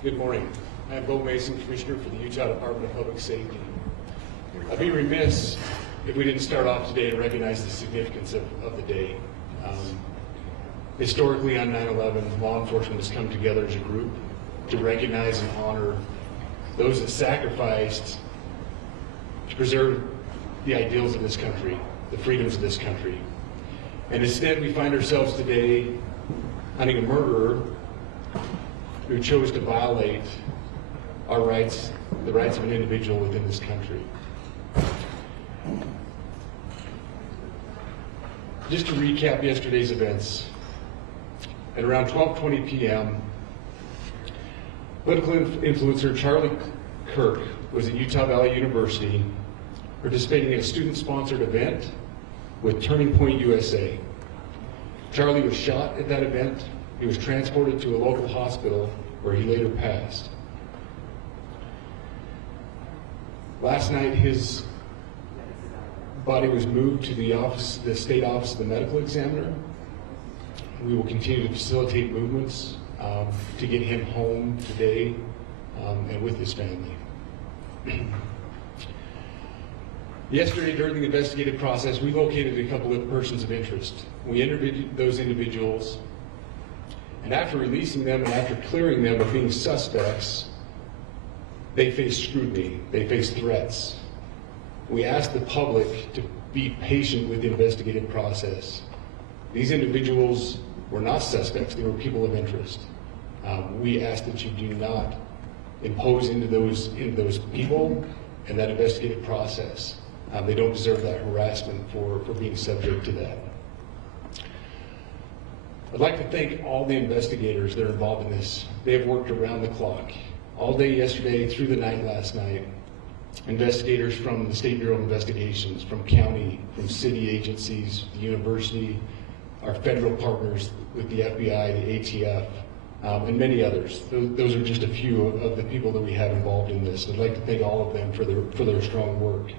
Good morning. I'm Beau Mason, Commissioner for the Utah Department of Public Safety. I'd be remiss if we didn't start off today to recognize the significance of the day. Historically, on 9/11, law enforcement has come together as a group to recognize and honor those that sacrificed to preserve the ideals of this country, the freedoms of this country. And instead, we find ourselves today hunting a murderer who chose to violate our rights, the rights of an individual within this country. Just to recap yesterday's events, at around 12:20 p.m., political influencer Charlie Kirk was at Utah Valley University participating in a student-sponsored event with Turning Point USA. Charlie was shot at that event. He was transported to a local hospital where he later passed. Last night, his body was moved to the state office of the medical examiner. We will continue to facilitate movements to get him home today and with his family. Yesterday, during the investigative process, we located a couple of persons of interest. We interviewed those individuals, and after releasing them and after clearing them of being suspects, they faced scrutiny, they faced threats. We asked the public to be patient with the investigative process. These individuals were not suspects, they were people of interest. We ask that you do not impose into those people and that investigative process. They don't deserve that harassment for being subject to that. I'd like to thank all the investigators that are involved in this. They have worked around the clock, all day yesterday, through the night last night. Investigators from the State Bureau of Investigations, from county, from city agencies, the university, our federal partners with the FBI, the ATF, and many others. Those are just a few of the people that we have involved in this. I'd like to thank all of them for their strong work.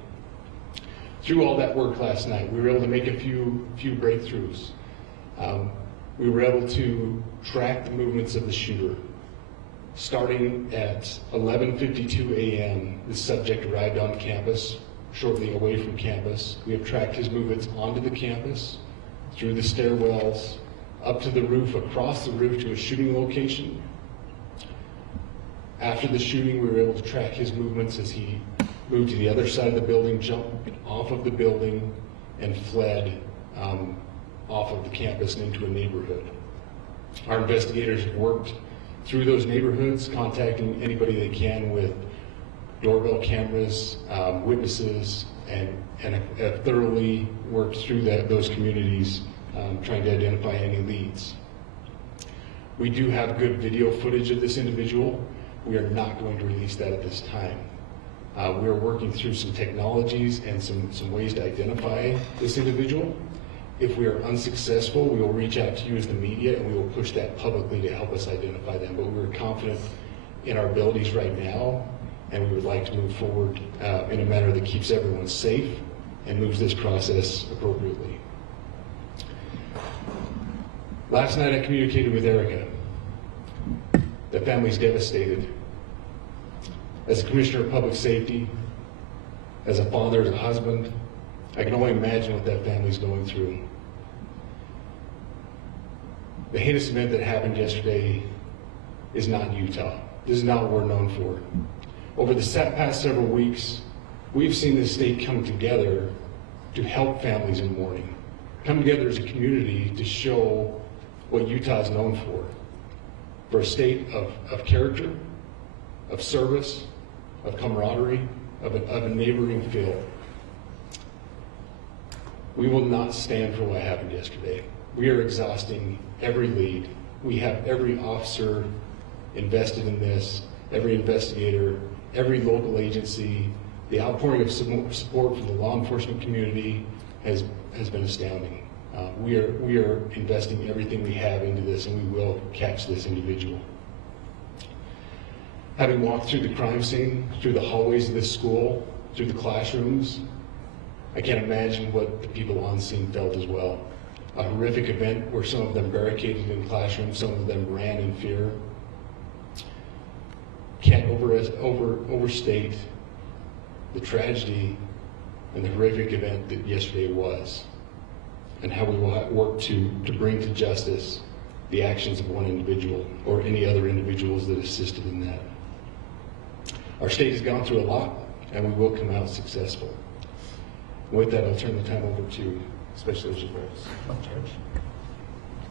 Through all that work last night, we were able to make a few breakthroughs. We were able to track the movements of the shooter. Starting at 11:52 a.m., the subject arrived on campus, shortly away from campus. We have tracked his movements onto the campus, through the stairwells, up to the roof, across the roof to a shooting location. After the shooting, we were able to track his movements as he moved to the other side of the building, jumped off of the building, and fled off of the campus and into a neighborhood. Our investigators have worked through those neighborhoods, contacting anybody they can with doorbell cameras, witnesses, and have thoroughly worked through those communities, trying to identify any leads. We do have good video footage of this individual. We are not going to release that at this time. We are working through some technologies and some ways to identify this individual. If we are unsuccessful, we will reach out to you as the media and we will push that publicly to help us identify them. But we're confident in our abilities right now, and we would like to move forward in a manner that keeps everyone safe and moves this process appropriately. Last night I communicated with Erica. The family's devastated. As a Commissioner of Public Safety, as a father, as a husband, I can only imagine what that family's going through. The heinous event that happened yesterday is not Utah. This is not what we're known for. Over the past several weeks, we've seen this state come together to help families in mourning, come together as a community to show what Utah is known for a state of character, of service, of camaraderie, of a neighboring feel. We will not stand for what happened yesterday. We are exhausting every lead. We have every officer invested in this, every investigator, every local agency. The outpouring of support from the law enforcement community has been astounding. We are investing everything we have into this, and we will catch this individual. Having walked through the crime scene, through the hallways of this school, through the classrooms, I can't imagine what the people on scene felt as well. A horrific event where some of them barricaded in classrooms, some of them ran in fear. can't overstate the tragedy and the horrific event that yesterday was, and how we will work to bring to justice the actions of one individual or any other individuals that assisted in that. Our state has gone through a lot, and we will come out successful. With that, I'll turn the time over to Special Agent Rose.